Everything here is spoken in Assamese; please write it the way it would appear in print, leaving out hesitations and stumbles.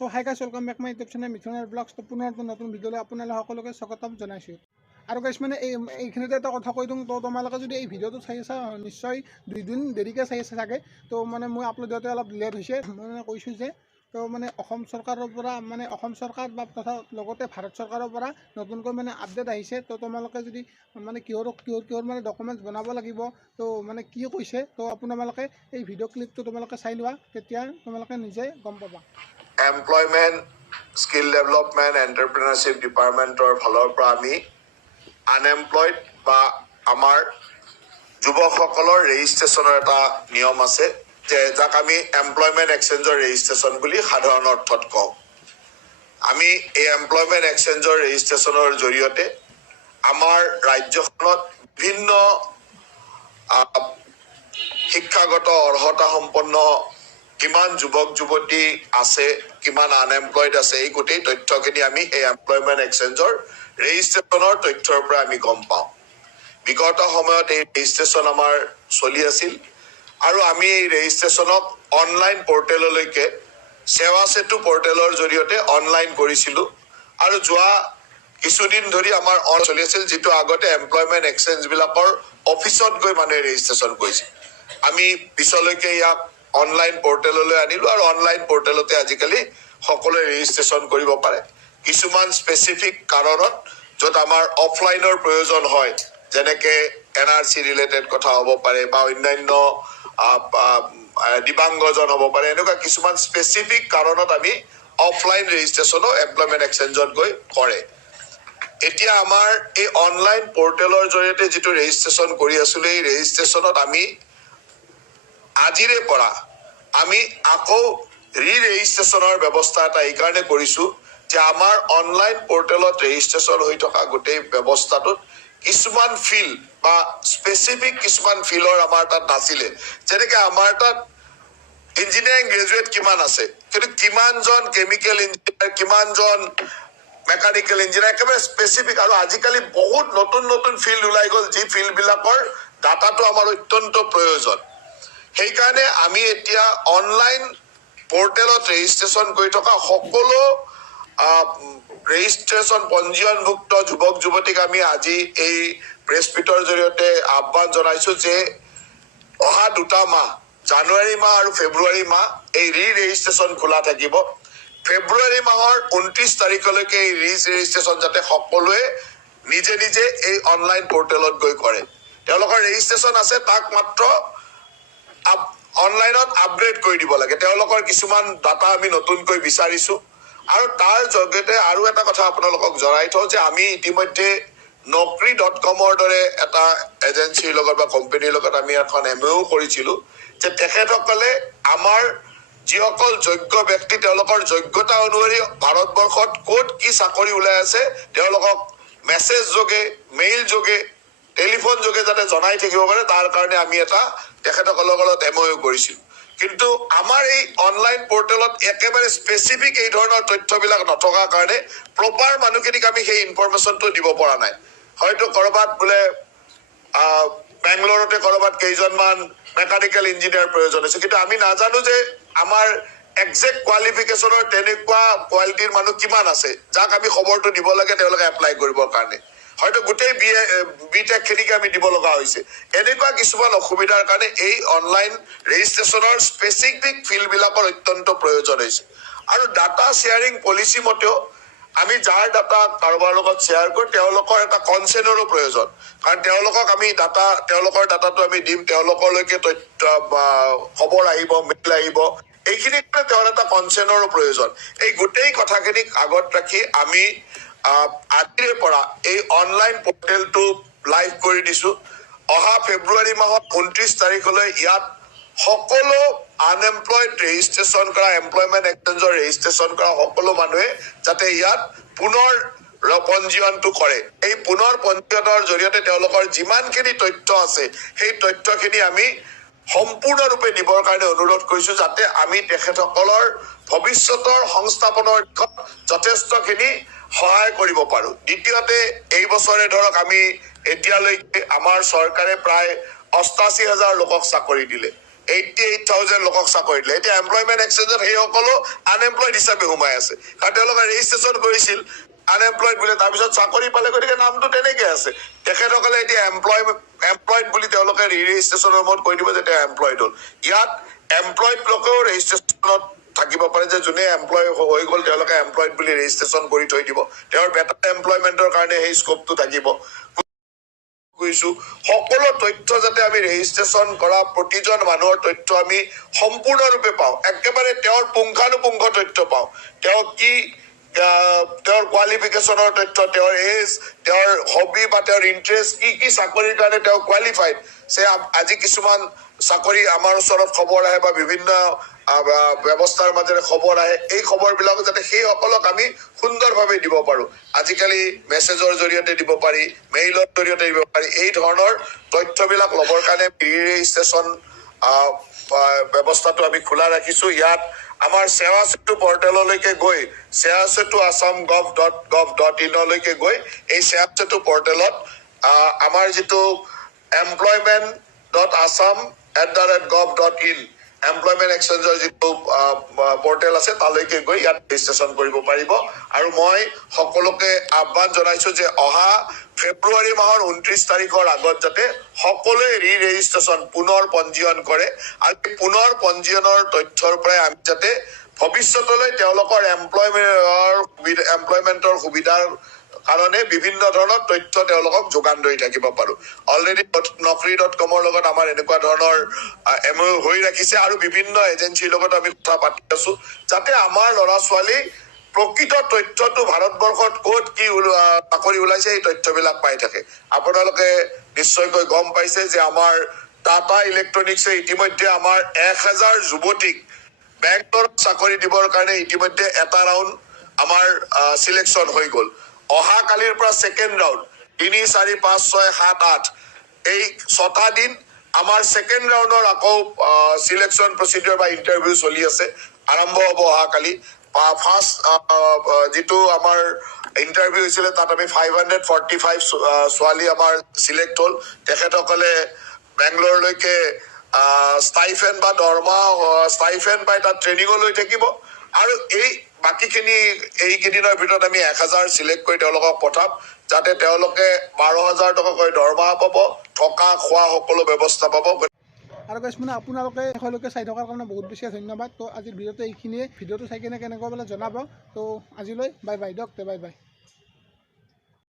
তো hi guys welcome back my YouTube channel মিথুনৰ ব্লগছ। তো পুনৰ নতুন ভিডিঅ'লৈ আপোনালোক সকলোকে স্বাগতম জনাইছোঁ। আৰু গাইছ মানে এইখিনিতে এটা কথা কৈ দিওঁ, তো তোমালোকে যদি এই ভিডিঅ'টো চাই আছা নিশ্চয় 2 দিন দেৰিকৈ চাই আছে চাগে। তো মানে মই আপলোড দিওঁতে অলপ লেট হৈছে। মই মানে কৈছোঁ যে তো মানে অসম চৰকাৰৰ পৰা মানে অসম চৰকাৰ বা তথা লগতে ভাৰত চৰকাৰৰ পৰা নতুনকৈ মানে আপডেট আহিছে। তো তোমালোকে যদি মানে কিহৰ মানে ডকুমেণ্টছ বনাব লাগিব, তো মানে কি কৈছে, তো আপোনালোকে এই ভিডিঅ' ক্লিপটো তোমালোকে চাই লোৱা, তেতিয়া তোমালোকে নিজে গম পাবা। এমপ্লয়মেণ্ট স্কিল ডেভেলপমেণ্ট এণ্টাৰপ্ৰিনাৰশ্বিপ ডিপাৰ্টমেণ্টৰ ফালৰ পৰা আমি আনএমপ্লয়ড বা আমাৰ যুৱকসকলৰ ৰেজিষ্ট্ৰেশ্যনৰ এটা নিয়ম আছে, যে যাক আমি এমপ্লয়মেণ্ট এক্সচেঞ্জৰ ৰেজিষ্ট্ৰেশ্যন বুলি সাধাৰণ অৰ্থত কওঁ। আমি এই এমপ্লয়মেণ্ট এক্সচেঞ্জৰ ৰেজিষ্ট্ৰেশ্যনৰ জৰিয়তে আমাৰ ৰাজ্যখনত বিভিন্ন শিক্ষাগত অৰ্হতা সম্পন্ন কিমান যুৱক যুৱতী আছে, কিমান আনএমপ্লয়ড আছে, এই গোটেই তথ্যখিনি আমি এই এমপ্লয়মেণ্ট এক্সচেঞ্জৰ ৰেজিষ্ট্ৰেশ্যনৰ তথ্যৰ পৰা আমি গম পাওঁ। বিগত সময়ত এই ৰেজিষ্ট্ৰেশ্যন আমাৰ চলি আছিল আৰু আমি এই ৰেজিষ্ট্ৰেশ্যনক অনলাইন পৰ্টেললৈকে সেৱা সেতু পৰ্টেলৰ জৰিয়তে অনলাইন কৰিছিলোঁ। আৰু যোৱা কিছুদিন ধৰি আমাৰ চলি আছিল, যিটো আগতে এমপ্লয়মেণ্ট এক্সচেঞ্জবিলাকৰ অফিচত গৈ মানুহে ৰেজিষ্ট্ৰেশ্যন কৰিছিল। আমি পিছলৈকে ইয়াক অনলাইন পৰ্টেললৈ আনিলোঁ আৰু অনলাইন পৰ্টেলতে আজিকালি সকলোৱে ৰেজিষ্ট্ৰেশ্যন কৰিব পাৰে। কিছুমান স্পেচিফিক কাৰণত য'ত আমাৰ অফলাইনৰ প্ৰয়োজন হয়, যেনেকৈ NRC ৰিলেটেড কথা হ'ব পাৰে বা অন্যান্য দিব্যাংগজন হ'ব পাৰে, এনেকুৱা কিছুমান স্পেচিফিক কাৰণত আমি অফলাইন ৰেজিষ্ট্ৰেশ্যনো এমপ্লয়মেণ্ট এক্সচেঞ্জত গৈ কৰে। এতিয়া আমাৰ এই অনলাইন পৰ্টেলৰ জৰিয়তে যিটো ৰেজিষ্ট্ৰেশ্যন কৰি আছিলোঁ, এই ৰেজিষ্ট্ৰেশ্যনত আমি আজিৰে পৰা আমি আকৌ ৰেজিষ্ট্ৰেশ্যনৰ ব্যৱস্থা এটা এইকাৰণে কৰিছোঁ যে আমাৰ অনলাইন পৰ্টেলত ৰেজিষ্ট্ৰেশ্যন হৈ থকা গোটেই ব্যৱস্থাটোত কিছুমান ফিল্ড বা স্পেচিফিক কিছুমান ফিল্ডৰ আমাৰ তাত নাছিলে। যেনেকৈ আমাৰ তাত ইঞ্জিনিয়াৰিং গ্ৰেজুৱেট কিমান আছে, কিন্তু কিমানজন কেমিকেল ইঞ্জিনিয়াৰ, কিমানজন মেকানিকেল ইঞ্জিনিয়াৰ, একেবাৰে স্পেচিফিক। আৰু আজিকালি বহুত নতুন নতুন ফিল্ড ওলাই গ'ল, যি ফিল্ডবিলাকৰ ডাটাটো আমাৰ অত্যন্ত প্ৰয়োজন। সেইকাৰণে আমি এতিয়া অনলাইন পৰ্টেলত ৰেজিষ্ট্ৰেশ্যন কৰি থকা সকলো ৰেজিষ্ট্ৰেশ্যন পঞ্জীয়নভুক্ত যুৱক যুৱতীক আমি আজি এই প্ৰেছ মিটৰ জৰিয়তে আহ্বান জনাইছোঁ যে অহা 2 মাহ, জানুৱাৰী মাহ আৰু ফেব্ৰুৱাৰী মাহ এই ৰেজিষ্ট্ৰেশ্যন খোলা থাকিব। ফেব্ৰুৱাৰী মাহৰ 29 তাৰিখলৈকে এই ৰেজিষ্ট্ৰেশ্যন যাতে সকলোৱে নিজে নিজে এই অনলাইন পৰ্টেলত গৈ কৰে। তেওঁলোকৰ ৰেজিষ্ট্ৰেশ্যন আছে, তাক মাত্ৰ অনলাইনত আপগ্ৰেড কৰি দিব লাগে। তেওঁলোকৰ কিছুমান ডাটা আমি নতুনকৈ বিচাৰিছোঁ। আৰু তাৰ জৰিয়তে আৰু এটা কথা আপোনালোকক জনাই থওঁ যে আমি ইতিমধ্যে Naukri.com-ৰ দৰে এটা এজেঞ্চিৰ লগত বা কোম্পানীৰ লগত আমি এখন MOU কৰিছিলোঁ যে তেখেতসকলে আমাৰ যিসকল যোগ্য ব্যক্তি, তেওঁলোকৰ যোগ্যতা অনুসৰি ভাৰতবৰ্ষত ক'ত কি চাকৰি ওলাই আছে তেওঁলোকক মেছেজ যোগে, মেইল যোগে, টেলিফোন যোগে যাতে জনাই থাকিব পাৰে, তাৰ কাৰণে আমি এটা তেখেতসকলৰ লগত MOU কৰিছিলোঁ। কিন্তু আমাৰ এই অনলাইন পৰ্টেলত একেবাৰে স্পেচিফিক এই ধৰণৰ তথ্যবিলাক নথকাৰ কাৰণে প্ৰপাৰ মানুহখিনিক আমি সেই ইনফৰমেশ্যনটো দিব পৰা নাই। হয়তো ক'ৰবাত বোলে বেংগলোৰতে ক'ৰবাত কেইজনমান মেকানিকেল ইঞ্জিনিয়াৰ প্ৰয়োজন হৈছে, কিন্তু আমি নাজানো যে আমাৰ একজেক্ট কোৱালিফিকেশ্যনৰ তেনেকুৱা কোৱালিটিৰ মানুহ কিমান আছে, যাক আমি খবৰটো দিব লাগে তেওঁলোকে এপ্লাই কৰিবৰ কাৰণে। হয়তো গোটেই BTech খিনিকে আমি দিব লগা হৈছে। এনেকুৱা কিছুমান অসুবিধাৰ কাৰণে এই অনলাইন ৰেজিষ্ট্ৰেশ্যনৰ স্পেচিফিক ফিল্ডবিলাকৰ অত্যন্ত প্ৰয়োজন হৈছে। আৰু ডাটা শ্বেয়াৰিং পলিচি মতেও আমি যাৰ ডাটা কাৰোবাৰ লগত শ্বেয়াৰ কৰোঁ তেওঁলোকৰ এটা কনচেণ্টৰো প্ৰয়োজন। কাৰণ তেওঁলোকক আমি তেওঁলোকৰ ডাটাটো আমি দিম, তেওঁলোকলৈকে তথ্য খবৰ আহিব, মেইল আহিব, এইখিনি তেওঁৰ এটা কনচেণ্টৰো প্ৰয়োজন। এই গোটেই কথাখিনিক আগত ৰাখি আমি আজিৰে পৰা এই অনলাইন পৰ্টেলটো লাইভ কৰি দিছোঁ। অহা ফেব্ৰুৱাৰী মাহত 29 তাৰিখলৈ ইয়াত সকলো আনএমপ্লয়ড ৰেজিষ্ট্ৰেশ্যন কৰা, এমপ্লয়মেণ্ট এক্সচেঞ্জৰ ৰেজিষ্ট্ৰেশ্যন কৰা সকলো মানুহে যাতে ইয়াত পুনৰ পঞ্জীয়নটো কৰে। এই পুনৰ পঞ্জীয়নৰ জৰিয়তে তেওঁলোকৰ যিমানখিনি তথ্য আছে সেই তথ্যখিনি আমি সম্পূৰ্ণৰূপে দিবৰ কাৰণে অনুৰোধ কৰিছোঁ, যাতে আমি তেখেতসকলৰ ভৱিষ্যতৰ সংস্থাপনৰ দিশত যথেষ্টখিনি সহায় কৰিব পাৰোঁ। দ্বিতীয়তে, এই বছৰে ধৰক আমি এতিয়ালৈকে আমাৰ চৰকাৰে প্ৰায় 88,000 লোকক চাকৰি দিলে। 88,000 লোকক চাকৰি দিলে। এতিয়া এমপ্লয়মেণ্ট এক্সচেঞ্জত সেইসকলো আনএমপ্লয়ড হিচাপে সোমাই আছে, কাৰণ তেওঁলোকে ৰেজিষ্ট্ৰেশ্যন কৰিছিল আনএমপ্লয়ড বুলি, তাৰপিছত চাকৰি পালে, গতিকে নামটো তেনেকে আছে। তেখেতসকলে এতিয়া এমপ্লয়ড বুলি তেওঁলোকে ৰেজিষ্ট্ৰেশ্যনৰ মত কৈ দিব যে তেওঁ এমপ্লয়ড হ'ল। ইয়াত এমপ্লয়ড লোকেও ৰেজিষ্ট্ৰেশ্যনত থাকিব পাৰে, যে যোনে এমপ্লয় হৈ গ'ল তেওঁলোকে এমপ্লয়ড বুলি ৰেজিষ্ট্ৰেশ্যন কৰি থৈ দিব, তেওঁৰ বেটাৰ এমপ্লয়মেণ্টৰ কাৰণে সেই স্কোপটো থাকিব। সকলো তথ্য যাতে আমি ৰেজিষ্ট্ৰেশ্যন কৰা প্ৰতিজন মানুহৰ তথ্য আমি সম্পূৰ্ণৰূপে পাওঁ, একেবাৰে তেওঁৰ পুংখানুপুংখ তথ্য পাওঁ। তেওঁ কি, তেওঁৰ কোৱালিফিকেশ্যনৰ তথ্য, তেওঁৰ এজ, তেওঁৰ হবি বা তেওঁৰ ইণ্টাৰেষ্ট, কি চাকৰিৰ কাৰণে তেওঁ কোৱালিফাইড। আজি কিছুমান চাকৰি আমাৰ ওচৰত খবৰ আহে বা বিভিন্ন ব্যৱস্থাৰ মাজেৰে খবৰ আহে, এই খবৰবিলাক যাতে সেইসকলক আমি সুন্দৰভাৱে দিব পাৰো। আজিকালি মেছেজৰ জৰিয়তে দিব পাৰি, মেইলৰ জৰিয়তে দিব পাৰি। এই ধৰণৰ তথ্যবিলাক ল'বৰ কাৰণে ৰেজিষ্ট্ৰেশ্যন ব্যৱস্থাটো আমি খোলা ৰাখিছো। ইয়াত আমাৰ সেৱা সেতু পৰ্টেললৈকে গৈ sewasetu.assam.gov.in গৈ এই সেৱা সেতু পৰ্টেলত আমাৰ যিটো employment.assam@gov.in এমপ্লয়মেণ্ট এক্সচেঞ্জৰ যিটো পৰ্টেল আছে তালৈকে গৈ ইয়াত ৰেজিষ্ট্ৰেশ্যন কৰিব পাৰিব। আৰু মই সকলোকে আহ্বান জনাইছো যে অহা ফেব্ৰুৱাৰী মাহৰ 29 তাৰিখৰ আগত যাতে সকলোৱে ৰেজিষ্ট্ৰেশ্যন পুনৰ পঞ্জীয়ন কৰে, আৰু পুনৰ পঞ্জীয়নৰ তথ্যৰ পৰাই আমি যাতে ভৱিষ্যতলৈ তেওঁলোকৰ এমপ্লয়মেণ্টৰ সুবিধাৰ কাৰণে বিভিন্ন ধৰণৰ তথ্য তেওঁলোকক যোগান ধৰি থাকিব পাৰো। অলৰেডি naukri.com লগত আমাৰ এনেকুৱা ধৰণৰ MOU হৈ ৰাখিছে, আৰু বিভিন্ন এজেঞ্চিৰ লগত আমি কথা পাতি আছো, যাতে আমাৰ ল'ৰা ছোৱালী প্ৰকৃত তথ্যটো ভাৰতবৰ্ষত ক'ত কি চাকৰি ওলাইছে এই তথ্যবিলাক পাই থাকে। আপোনালোকে নিশ্চয়কৈ গম পাইছে যে আমাৰ টাটা ইলেক্ট্ৰনিক্সে ইতিমধ্যে আমাৰ 1000 যুৱতীক বেংগলোৰত চাকৰি দিবৰ কাৰণে ইতিমধ্যে এটা ৰাউণ্ড আমাৰ চিলেকশ্যন হৈ গ'ল। অহা কালিৰ পৰা ছেকেণ্ড ৰাউণ্ড 3, 4, 5, 6, 7, 8 এই 6টা দিন আমাৰ ছেকেণ্ড ৰাউণ্ডৰ আকৌ চিলেকশ্যন প্ৰচিডিউৰ বা ইণ্টাৰভিউ চলি আছে, আৰম্ভ হ'ব অহা কালি। ফাৰ্ষ্ট যিটো আমাৰ ইণ্টাৰভিউ হৈছিলে তাত আমি 545 ছোৱালী আমাৰ চিলেক্ট হ'ল। তেখেতসকলে বেংগলোৰলৈকে ষ্টাইফেন বা দৰমহা ষ্টাইফেন পাই তাত ট্ৰেইনিঙো লৈ থাকিব, আৰু এই বাকীখিনি এইকেইদিনৰ ভিতৰত আমি 1000 চিলেক্ট কৰি তেওঁলোকক পঠাম, যাতে তেওঁলোকে 12,000 টকাকৈ দৰমহা পাব, থকা খোৱা সকলো ব্যৱস্থা পাব। আৰু গাইছ মানে আপোনালোকে শেষলৈকে চাই থকাৰ কাৰণে বহুত বেছি ধন্যবাদ। তো আজিৰ ভিডিঅ'টো এইখিনিয়ে। ভিডিঅ'টো চাই কেনেকুৱা বোলে জনাব। তো আজিলৈ বাই বাই, দিয়ক, বাই বাই।